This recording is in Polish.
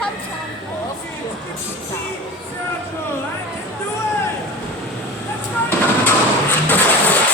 북한처럼 Circle, I can do it! Let's go!